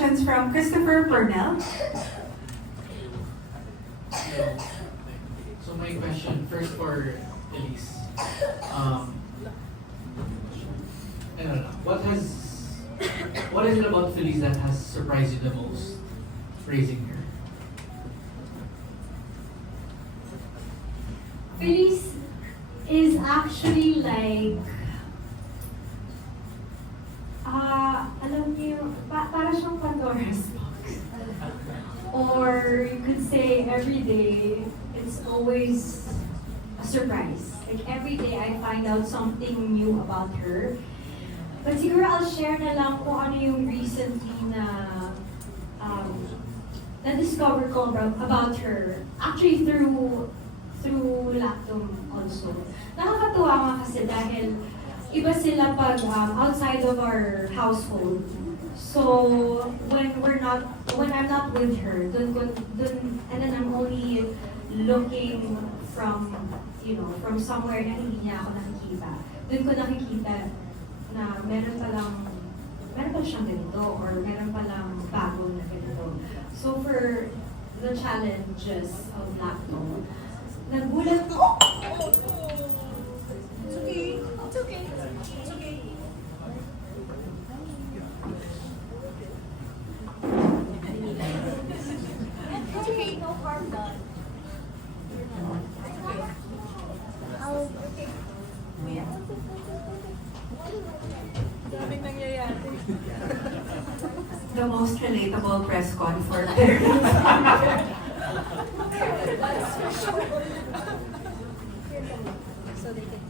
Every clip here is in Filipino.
questions from Christopher Purnell. So my question first for Elise. I don't know. What is it about Felice that has surprised you the most raising her? Felice is actually like, alam niyo, para siyang Pandora's box. Or you could say every day, it's always a surprise. Like every day I find out something new about her. But siguro I'll share na lang kung ano yung recently na-discover ko about her. Actually through Lactum also. Nakakatuwa nga kasi dahil iba sila pag outside of our household. So when I'm not with her, and then I'm only looking from somewhere na hindi niya ako nakikita. Doon ko nakikita na meron pa siyang ganito or meron pa lang bago na ganito. So for the challenges of Lacto, nagulat ko. It's okay. It's okay. It's okay. It's okay. No harm done. Okay. Daming nangyayari. The most relatable press con for parents. That's for sure. So they can.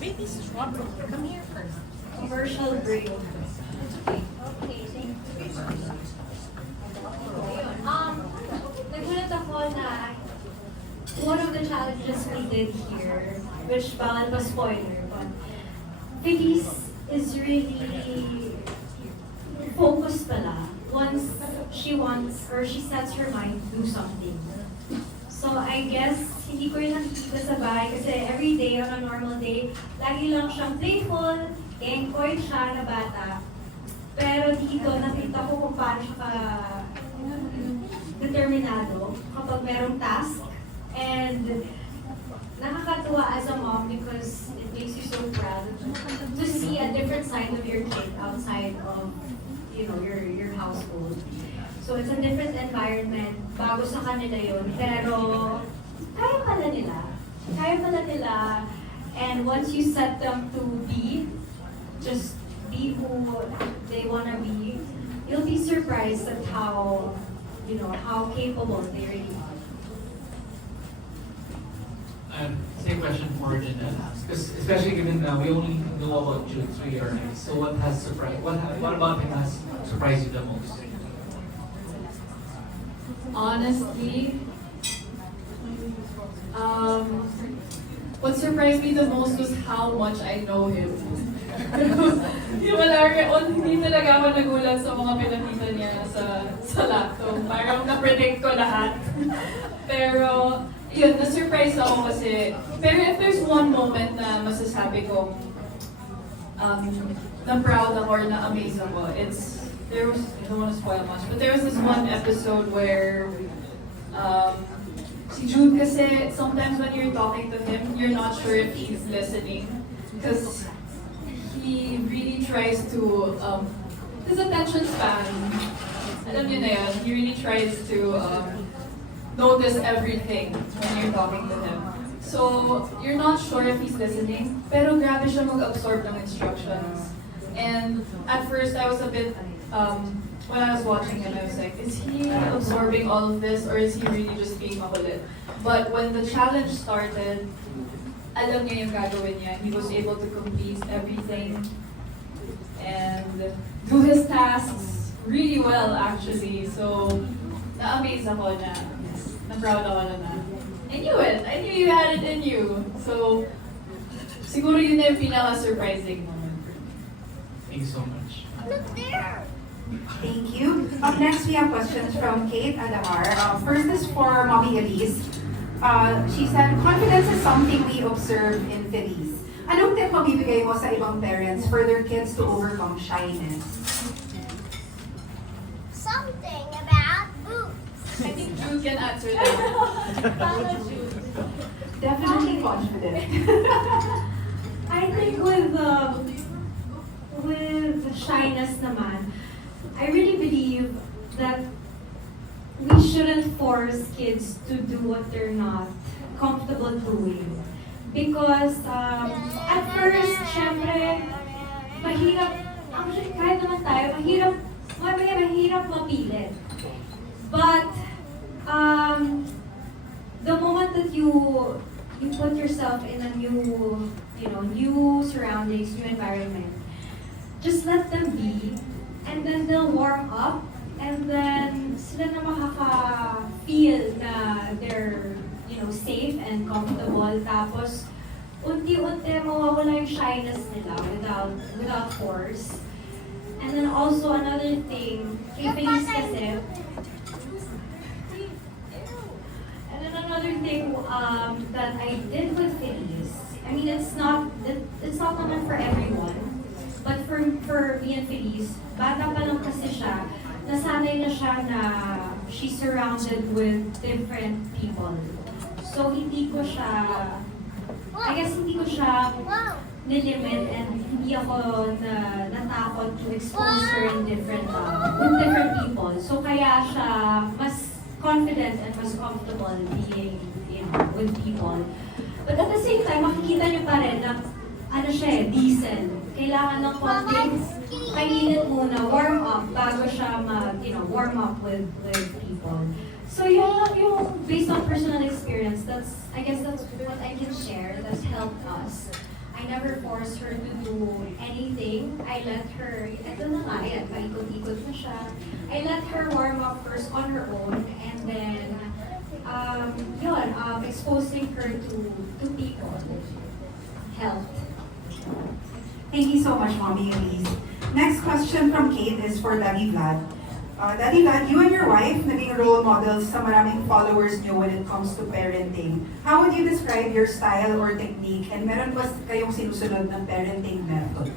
Wait, this is Robert. Come here first. Commercial break. Okay, thank you. Nagulat ako na one of the challenges we did here, which bawal pa spoiler, but Felice is really focused pala once she wants or she sets her mind to do something. So I guess hindi ko yun nakikita sa bahay kasi every day on a normal day, lagi lang siyang playful, encoy siya na bata. Pero dito nakita ko kung paano siya determinado kapag merong task. And nakakatuwa as a mom because it makes you so proud to see a different side of your kid outside of your household. So it's a different environment, bago sa kanila yun, pero kaya pala nila. And once you set them to just be who they wanna be, you'll be surprised at how capable they really are. Same question for Janelle, because especially given that we only know about June 3 or 9. So what about him has surprised you the most? Honestly, what surprised me the most was how much I know him. Hindi talaga ako nagulat sa mga pinakita niya sa Lacto. Parang na-predict ko lahat. Pero, yun, na-surprise ako kasi, pero if there's one moment na masasabi ko, na proud ako or na amazed ako, I don't want to spoil much, but there was this one episode where, si Jude kasi, sometimes when you're talking to him, you're not sure if he's listening. Because he really tries to, his attention span, alam niyo na yun, he really tries to notice everything when you're talking to him. So, you're not sure if he's listening, pero grabe siya mag-absorb ng instructions. And at first, I was a bit, when I was watching it, I was like, is he absorbing all of this or is he really just being makulit? But when the challenge started, alam niya yung gagawin niya. He was able to complete everything and do his tasks really well actually. So, na-amaze ako na, na-proud ako na I knew it. I knew you had it in you. So, siguro yun na yung pinaka-surprising moment for me. Thank you so much. Thank you. Up next, we have questions from Kate Adahar. First is for Mommy Elise. She said, confidence is something we observe in Feliz. Anong tip mabibigay mo sa ibang parents for their kids to overcome shyness? Something about boobs. I think Jude can answer that. Definitely confident. I think with shyness naman, I really believe that we shouldn't force kids to do what they're not comfortable doing. Because at first, syempre, mahirap, actually kahit naman tayo, mahirap mapilit. But the moment that you put yourself in a new surroundings, new environment, just let them be, and then they'll warm up, and then sila na makaka-feel na they're, safe and comfortable. Tapos, unti-unti mawawala yung shyness nila without force. And then also another thing, kay Feliz kasi, and then another thing that I did with Feliz, I mean, it's not naman for everyone, but for me and Feliz, bata pa lang kasi siya, nasanay na siya na she's surrounded with different people. So, hindi ko siya nilimit and hindi ako natakot to expose her in different people. So, kaya siya mas confident and mas comfortable being, with people. But at the same time, makikita niyo pa rin na, siya diesel. Kailangan ng konting kainit muna, warm up, bago siya warm up with people. So yung based on personal experience, I guess that's what I can share that's helped us. I never forced her to do anything. I let her, ito na nga yan, paikot-ikot na siya. I let her warm up first on her own, and then, exposing her to people helped. Thank you so much, Mommy Elise. Next question from Kate is for Daddy Vlad. Daddy Vlad, you and your wife naging role models sa maraming followers niyo when it comes to parenting. How would you describe your style or technique, and meron ba kayong sinusunod ng parenting method?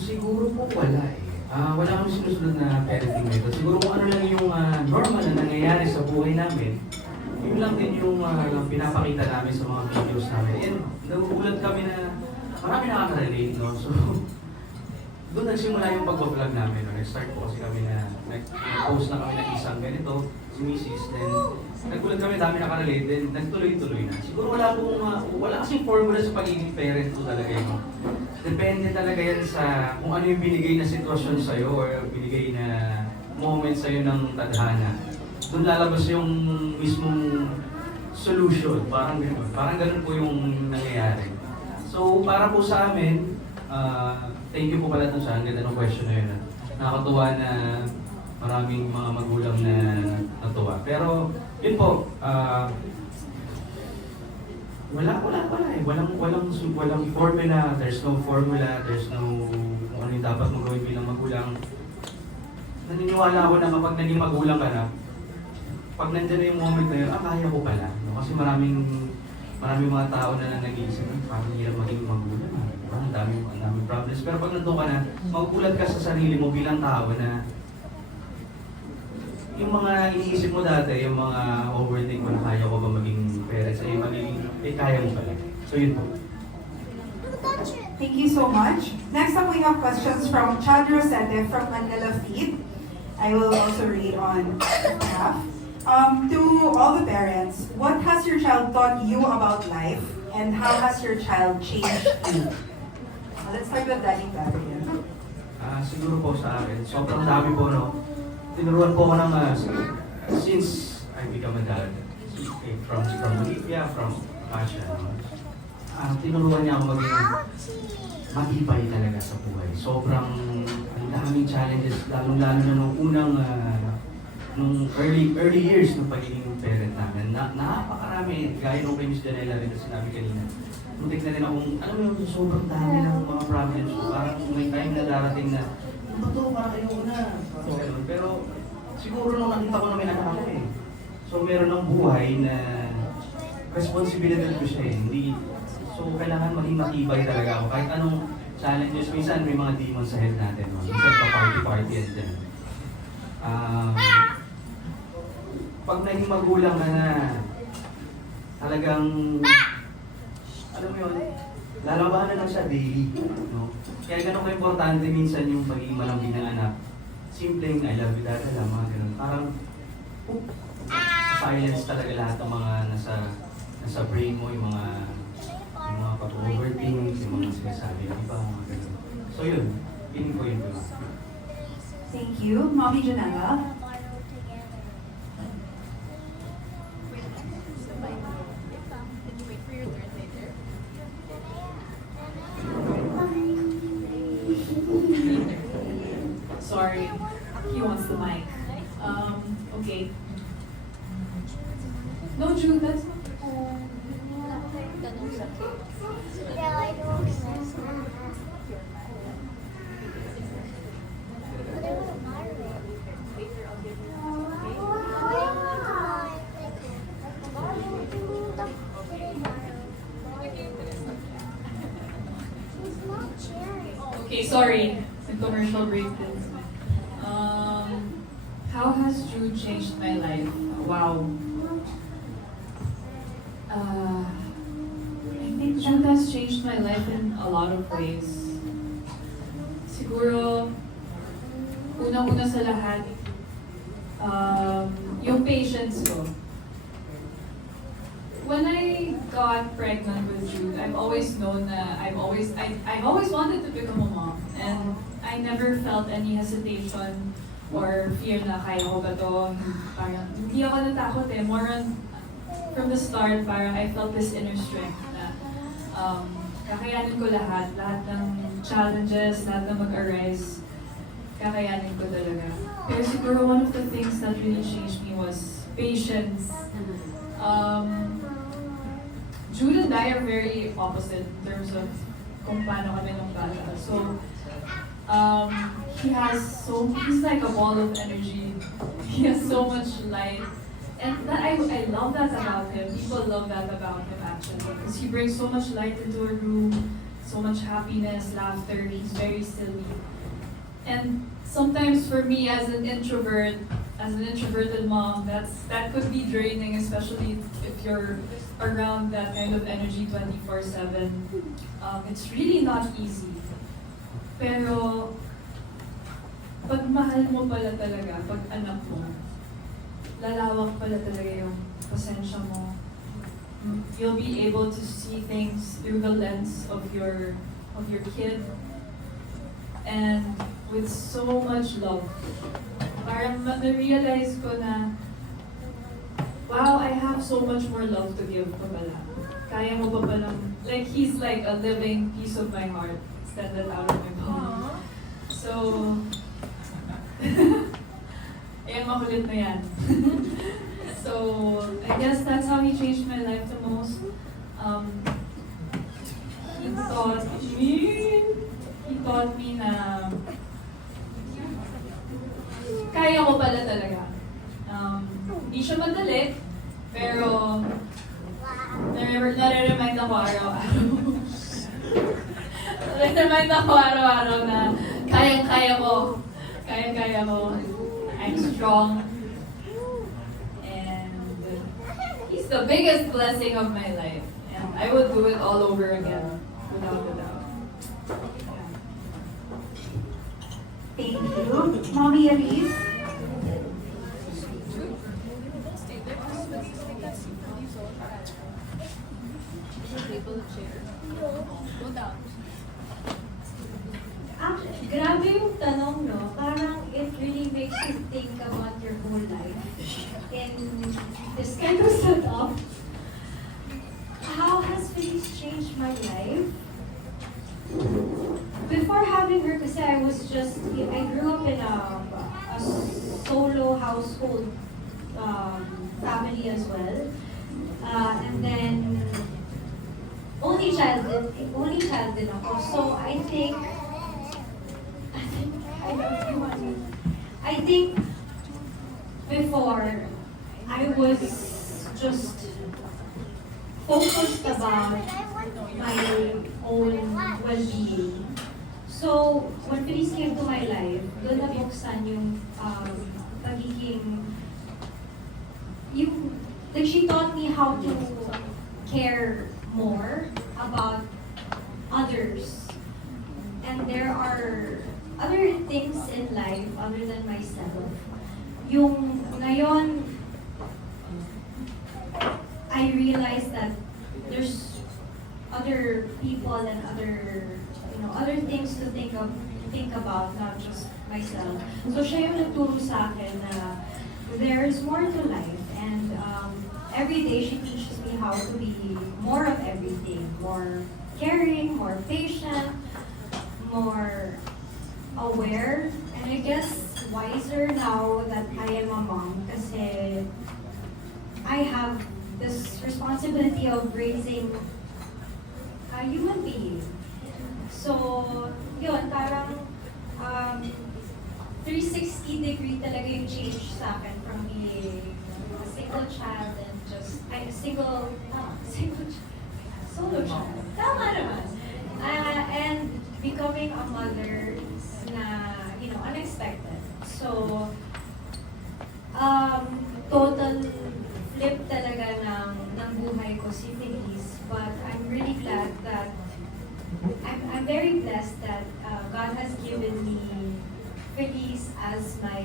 Siguro po wala eh. Wala kami sinusunod na parenting method. Siguro kung ano lang yung normal na nangyayari sa buhay namin, yun lang din yung pinapakita namin sa mga videos namin. And nagugulat kami na marami nakaka-relate, no? So, doon nagsimula yung pag-vlog namin. No? Nag-start po kasi kami na nag-post na kami ng isang ganito, si Mrs. Then, nagulat kami, dami nakarelate, then nagtuloy-tuloy na. Siguro wala kasing formula sa pagiging parent ko talaga yun. Depende talaga yan sa kung ano yung binigay na sitwasyon sa'yo or binigay na moment sa'yo ng tadhana. Doon lalabas yung mismong solution, parang gano'n. Parang gano'n po yung nangyayari. So, para po sa amin, thank you po pala dun sa ang ganda ng question na yun. Nakakatuwa na maraming mga magulang na natuwa. Pero, yun po, wala eh. Walang formula, there's no formula, there's no kung ano yung dapat mo gawin bilang magulang. Naniniwala ako na kapag naging magulang ka na, pag nandiyan na yung moment na yun, kaya ko pala. No? Kasi maraming mga tao na nag-iisip, parang hirap maging magulang. Ang daming problems. Pero pag nandun ka na, magugulat ka sa sarili mo bilang tao na yung mga iniisip mo dati, yung mga overthink mo na kaya ko ba maging parents, ay kaya mo pala. So yun po. Thank you so much. Next up, we have questions from Chad Rosette from Manila Feed. I will also read on behalf. To all the parents, what has your child taught you about life, and how has your child changed you? Let's start with Daddy Vlad again. Siguro po sa akin, sobrang dami po, no? Tinuruan po ako ng, since I become a dad, from Olivia, from Pasha, no? Tinuruan niya ako maging matibay talaga sa buhay. Sobrang ang daming challenges, lalong-lalo na nung early years ng pagiging parent namin. Napakarami, gaya nung kay Miss Janela rin na sinabi kanina. Muntik na rin akong, alam mo yung sobrang dami ng mga problems. Parang may time na darating na, ano ba ito? Parang kayo na. Pero siguro nung nakita ko na may anak ako eh. So meron ng buhay na responsibilidad ko siya eh. Hindi, so kailangan maging matibay talaga ako. Kahit anong challenges, minsan may mga demons sa head natin. No? Minsan pa-party-party yan dyan. Pag naging magulang ka na, talagang, alam mo yun, lalabanan lang siya daily. No? Kaya ganun ka-importante minsan yung pagiging malambing ng anak. Simpleng, I love you dad, alam mga ganun. Parang, silence talaga lahat ng mga nasa brain mo, yung mga pag-overthink, yung mga sinasabi ng iba, mga ganun. So yun, feeling ko yun. Thank you. Mommy Janella. Sorry, he wants the mic. Okay. No, Jude, that's not. Yeah, I don't Okay, sorry. The commercial break is. How has Jude changed my life? Wow. I think Jude has changed my life in a lot of ways. Siguro, unang-una sa lahat, yung patience ko. When I got pregnant with Jude, I've always known that I've always wanted to become a mom, and I never felt any hesitation or fear na kaya ko ba to. Parang hindi ako natakot eh. More on, from the start, parang I felt this inner strength na kakayanin ko lahat ng challenges, lahat na mag-arise, kakayanin ko talaga. Pero siguro one of the things that really changed me was patience. Jude and I are very opposite in terms of kung paano kami nung bata. So, he's like a ball of energy. He has so much light. And that I love that about him. People love that about him actually. Because he brings so much light into a room, so much happiness, laughter. He's very silly. And sometimes for me as an introverted mom, that could be draining, especially if you're around that kind of energy 24/7. It's really not easy. Pero, pag mahal mo pala talaga, pag anak mo, lalawak pala talaga yung pasensya mo. You'll be able to see things through the lens of your kid. And with so much love. Parang na-realize ko na, wow, I have so much more love to give pa pala. Kaya mo pa palang, like he's like a living piece of my heart extended out of my palm. So, ayan, makulit na yan. So, I guess that's how he changed my life the most. He taught me na kaya ko pala talaga. Hindi siya madali, pero nare-remind ako araw-araw. Nare-remind ako araw-araw na kayang-kaya ko. Kayang-kaya ko. I'm strong. And he's the biggest blessing of my life. And I would do it all over again, without a doubt. Thank you. Mommy Elise. Grabe yung tanong, no? Parang it really makes you think about your whole life. In this kind of setup, how has Felice changed my life? Before having her, kasi I grew up in a solo household family as well. And then, only child din ako. So I think before, I was just focused about my own well-being. So, when Feliz came to my life, doon nabuksan yung pagiging, like she taught me how to care more about others. And there are other things in life other than myself. Yung ngayon, I realized that there's other people and other things to think about, not just myself. So siya yung nagturo sa akin na there's more to life, and every day she teaches me how to be more of everything, more caring, more patient, more aware, and I guess wiser now that I am a mom kasi I have this responsibility of raising a human being. So, yun, parang 360-degree talaga yung change sa akin from being a single child and just, solo child. Tama naman. And becoming a mother na, unexpected. So, total flip talaga ng buhay ko si Feliz. But I'm really glad that I'm very blessed that God has given me Feliz as my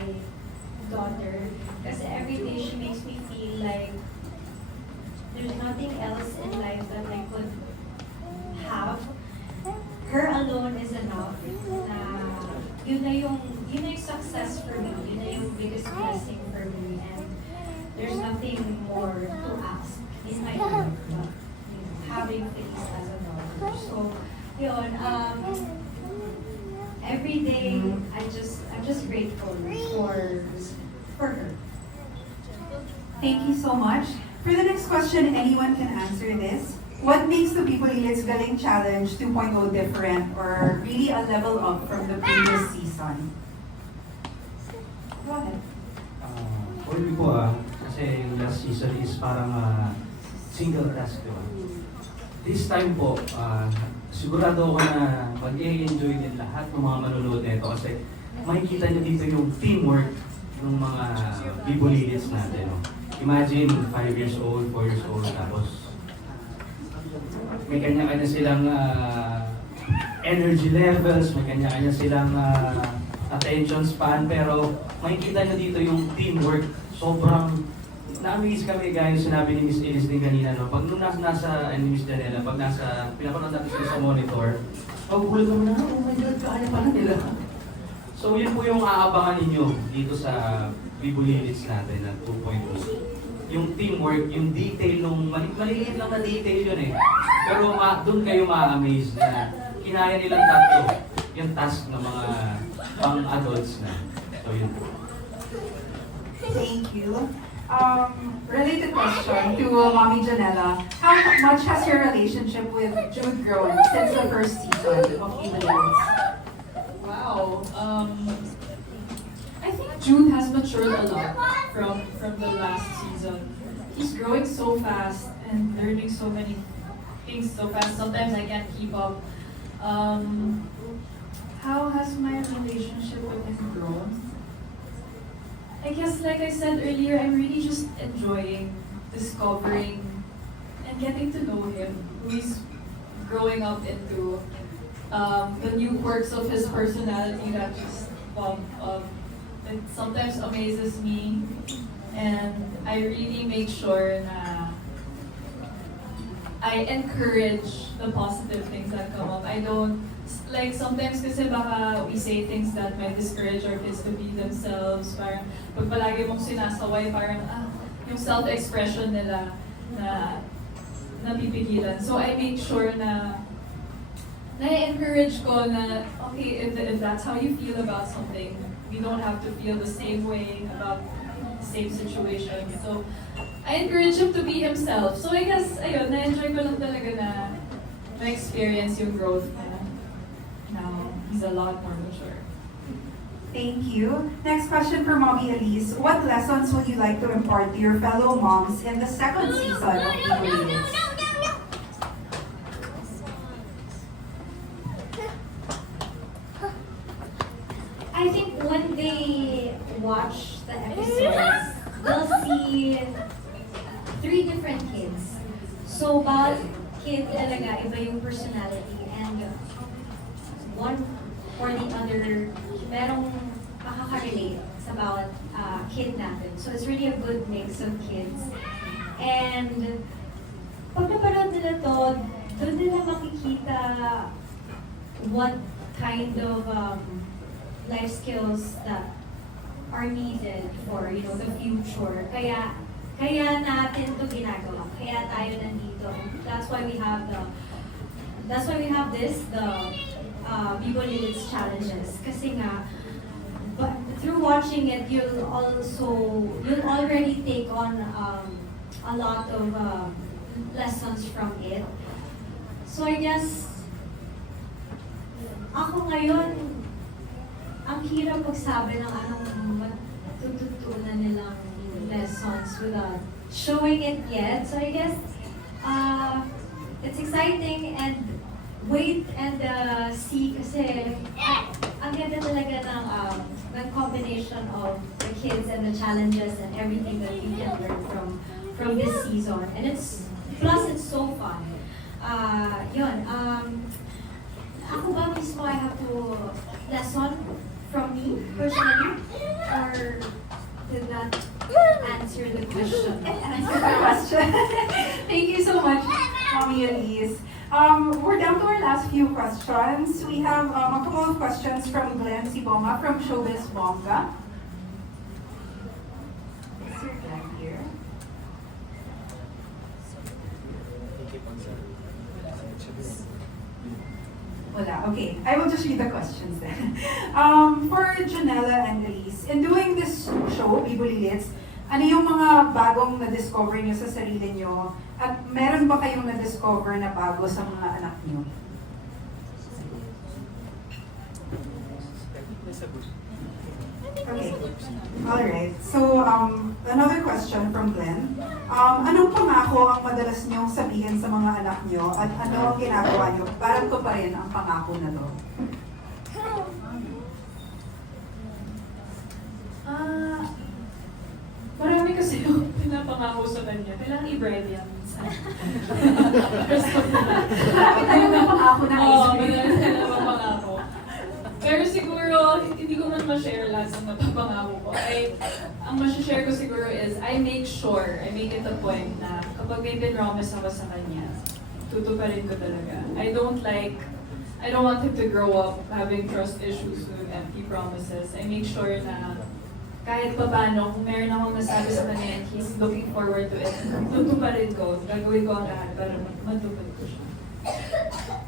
daughter. Kasi every day she makes me feel like there's nothing else in life that I could have. Her alone is enough. Yun na yung success for me. Yun na yung biggest blessing for me. And there's nothing more to ask in my life but having Feliz as a daughter. So, yun, every day I'm just grateful for her. Thank you so much. For the next question, anyone can answer this. What makes the Bibolilits Galing Challenge 2.0 different or really a level up from the previous season? Go ahead. For me po kasi yung last season is parang single task, diba? This time po, sigurado ako na mag-enjoy din lahat ng mga manunood nito kasi makikita nyo dito yung teamwork ng mga Bibolilits natin. No? Imagine, 5 years old, 4 years old, tapos may kanya-kanya silang energy levels, may kanya-kanya silang attention span, pero makikita nyo dito yung teamwork. Sobrang na-amaze kami guys, sinabi ni Miss Elise din kanina, no? Pag nung nasa, ni Miss Janela, pag pinapanood natin sila sa monitor, magugulat naman na, oh my God, kaya pala nila. So yun po yung aabangan ninyo dito sa Bibolilits natin na 2.0. Yung teamwork, yung detail nung maliliit lang na detail yun eh. Pero doon kayo ma-amaze na kinaya nilang tatlo yung task ng mga pang-adults na. So yun po. Thank you. Related question to Mommy Janela. How much has your relationship with Jude grown since the first season of Bibolilits? Wow. I think Jude has matured a lot from the last season. He's growing so fast and learning so many things so fast. Sometimes I can't keep up. How has my relationship with him grown? I guess, like I said earlier, I'm really just enjoying discovering and getting to know him. He's growing up into the new quirks of his personality that just it sometimes amazes me, and I really make sure na I encourage the positive things that come up. I don't, like sometimes kasi baka we say things that might discourage our kids to be themselves. Parang pag palagi mong sinasaway, parang yung self-expression nila na napipigilan. So I make sure na na-encourage ko na, okay, if that's how you feel about something, we don't have to feel the same way about the same situation. So, I encourage him to be himself. So, I guess, ayun, na-enjoy ko lang talaga na na-experience yung growth niya. Now, he's a lot more mature. Thank you. Next question for Mommy Elise. What lessons would you like to impart to your fellow moms in the second season of Bibolilits? I think when they watch the episodes, they'll see three different kids. So, bawat kid talaga, iba yung personality. And one or the other, merong makaka-relate sa bawat kid natin. So, it's really a good mix of kids. And pag napanood nila to, doon nila makikita what kind of life skills that are needed for, you know, the future. Kaya natin to ginagawa. Kaya tayo nandito. That's why we have this, the Bibo Lilits challenges. Kasi nga, but through watching it, you'll already take on a lot of lessons from it. So I guess, ako ngayon, ang hirap magsabi ng anong matututunan nilang lessons without showing it yet. So I guess, it's exciting and wait and see kasi ang ganda talaga ng combination of the kids and the challenges and everything that we can learn from this season. And it's so fun. Ako ba mismo I have to lesson from me personally? Or did that answer the question? Answer the question. Thank you so much, Mommy Elise. We're down to our last few questions. We have a couple of questions from Glenn Sibonga from Showbiz Bongga. Is your Glenn here? Wala. Okay, I will just read the questions then. For Janella and Elise, in doing this show, Bibo Lilits, ano yung mga bagong na-discover niyo sa sarili niyo? At meron ba kayong na-discover na bago sa mga anak niyo? Okay. Alright. So, another question from Glenn. Anong pangako ang madalas niyong sabihin sa mga anak niyo at ano ang ginagawa niyo para ko pa rin ang pangako na to? Marami kasi yung pinapangako sa kanya. Kailangan i-bribe yan minsan. Marami tayong napangako na Oo, ice cream. marami tayong napapangako. Pero siguro, hindi ko man ma-share lahat ng napapangako ko. Ang ma-share ko siguro is, I make it a point na kapag may pinromise ako sa kanya, tutuparin ko talaga. I don't want him to grow up having trust issues with empty promises. I make sure na kahit pa paano, kung meron akong nasabi sa kanya and he's looking forward to it, tutuparin ko, gagawin ko ang lahat para matupad ko siya.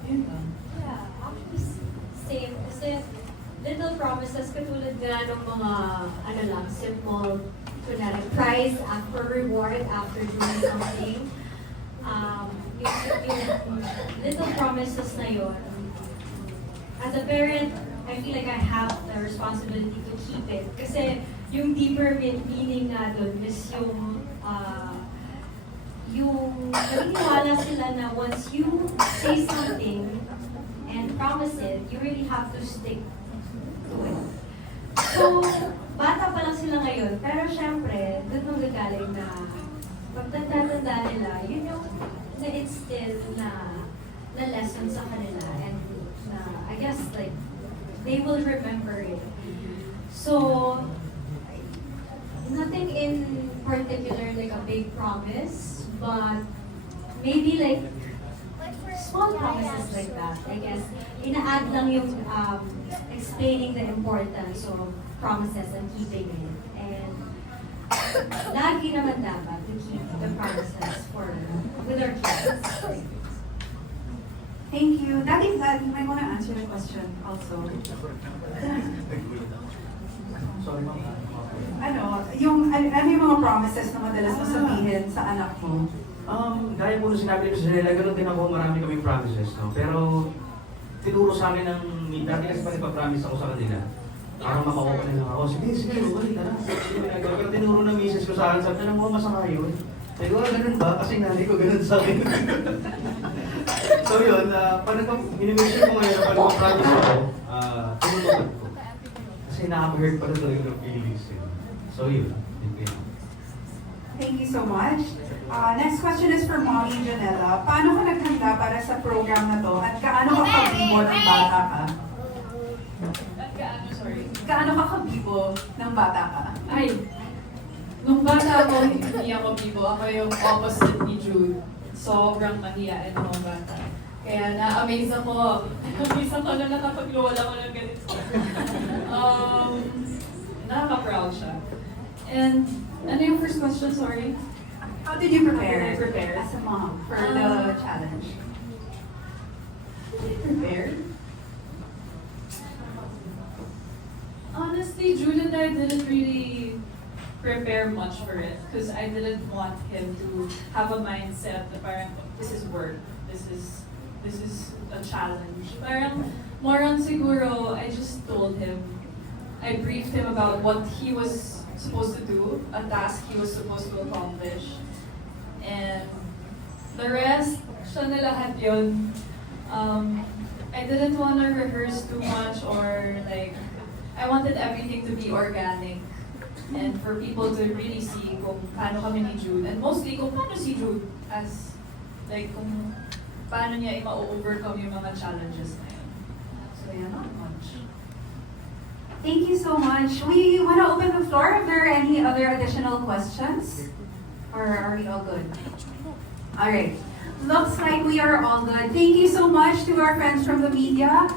Yun lang. Yeah, actually same. Kasi little promises katulad nga ng mga simple kunwari prize after reward after doing something. Yung little promises na yun, as a parent, I feel like I have the responsibility to keep it. Kasi yung deeper meaning nga doon is yung naniniwala sila na once you say something and promise it, you really have to stick to it. So, bata pa lang sila ngayon, pero syempre, doon magagaling na pagtatanda nila, yun yung na-instill na lesson sa kanila and na, I guess, like, they will remember it. So, nothing in particular like a big promise, but maybe like small promises like that. I guess, ina-add lang yung explaining the importance of promises and keeping it. And lagi naman dapat to keep the promises with our kids. Thank you. Daddy, you might want to answer the question also. Sorry, ma'am. Ano yung mga promises na madalas mo sabihin sa anak mo? Gaya po nung sinabi ko sa nila, ganoon din ako, marami kaming promises, no? Pero, tinuro sa akin dati kasi pa nagpa-promise ako sa kanila. Parang makakuha nila ako, sige, ulit, tara. Pero tinuro ng misis ko sa akin, sabi na mo, masaka yun. Sabi ko, ganun ba? Kasi nanay ko ganun sa akin. So yun, minimation ko ngayon na pag promise ako, tinutupad ko. Kasi Kasi nakaka-hurt pala talaga ng feelings eh. So yun. Thank you so much. Next question is for Mommy Janela. Paano ka naghanda para sa program na to at kaano ka kabibo ng bata ka? At gaano, sorry. Kaano ka kabibo ng bata ka? Ay, nung bata ako, hindi ako bibo. Ako yung opposite ni Jude. Sobrang mahiyain akong bata. Kaya na-amaze ako. Na-amaze ako na nakapag-lola ko ng ganito. Nakaka-proud siya. And, ano yung first question, sorry? How did you prepare, How did I prepare? as a mom for the challenge? Prepared? Honestly, Jude and I didn't really prepare much for it because I didn't want him to have a mindset that parang this is work, this is a challenge. Parang more on siguro, I just told him, I briefed him about what he was supposed to do, a task he was supposed to accomplish. And the rest, siya na lahat yun. I didn't want to rehearse too much or like, I wanted everything to be organic and for people to really see kung paano kami ni Jude and mostly kung paano si Jude as like kung paano niya i-overcome yung mga challenges na yun. So yeah, not much. Thank you so much. We want to open the floor if there are any other additional questions. Or are we all good? All right. Looks like we are all good. Thank you so much to our friends from the media.